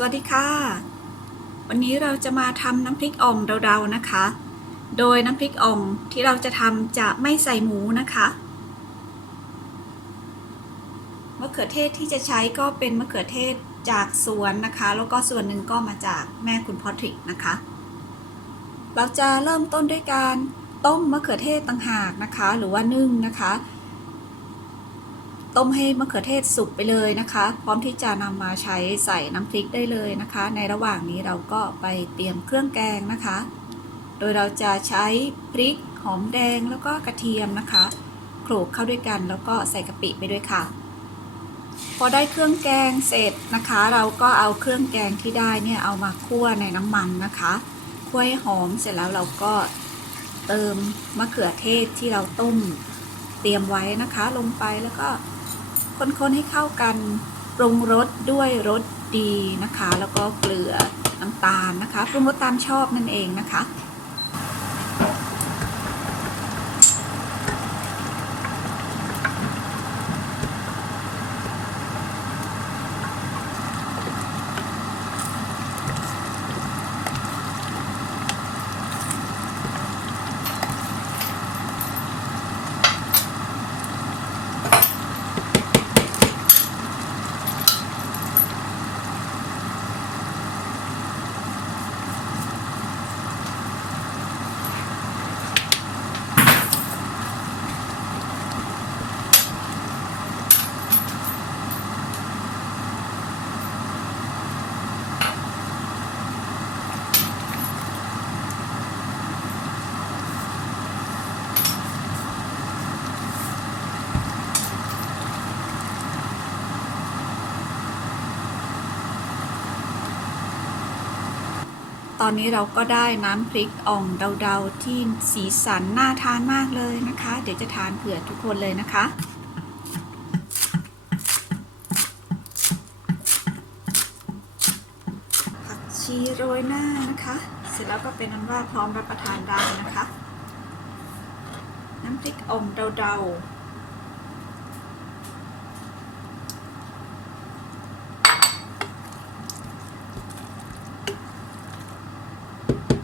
สวัสดีค่ะ วันนี้เราจะมาทำน้ำพริกอ่องเดาๆนะคะ โดยน้ำพริกอ่องที่เราจะทำจะไม่ใส่หมูนะคะมะเขือเทศที่จะใช้ก็เป็นมะเขือเทศจากสวนนะคะ แล้วก็ส่วนหนึ่งก็มาจากแม่คุณพอทริกนะคะ เราจะเริ่มต้นด้วยการต้มมะเขือเทศต่างหากนะคะ หรือว่านึ่งนะคะ ต้มให้มะเขือเทศสุกไปเลยนะคะ พร้อมที่จะนำมาใช้ใส่น้ำพริกได้เลยนะคะ ในระหว่างนี้เราก็ไปเตรียมเครื่องแกงนะคะ โดยเราจะใช้พริกหอมแดงแล้วก็กระเทียมนะคะโขลกเข้าด้วยกันแล้วก็ใส่กะปิไปด้วยค่ะ พอได้เครื่องแกงเสร็จนะคะ เราก็เอาเครื่องแกงที่ได้เนี่ยเอามาคั่วในน้ำมันนะคะคั่วให้หอมเสร็จแล้วเราก็เติมมะเขือเทศที่เราต้มเตรียมไว้นะคะลงไปแล้วก็ คนๆให้เข้ากันปรุงรสด้วยรสดีนะคะ แล้วก็เกลือน้ำตาลนะคะ ปรุงรสตามชอบนั่นเองนะคะ ตอนนี้เราก็ได้น้ำพริกอ่องเดาๆ ที่สีสันน่าทานมากเลยนะคะ เดี๋ยวจะทานเผื่อทุกคนเลยนะคะ ผักชีโรยหน้านะคะ เสร็จแล้วก็เป็นอันว่าพร้อมรับประทานได้นะคะ น้ำพริกอ่องเดาๆ you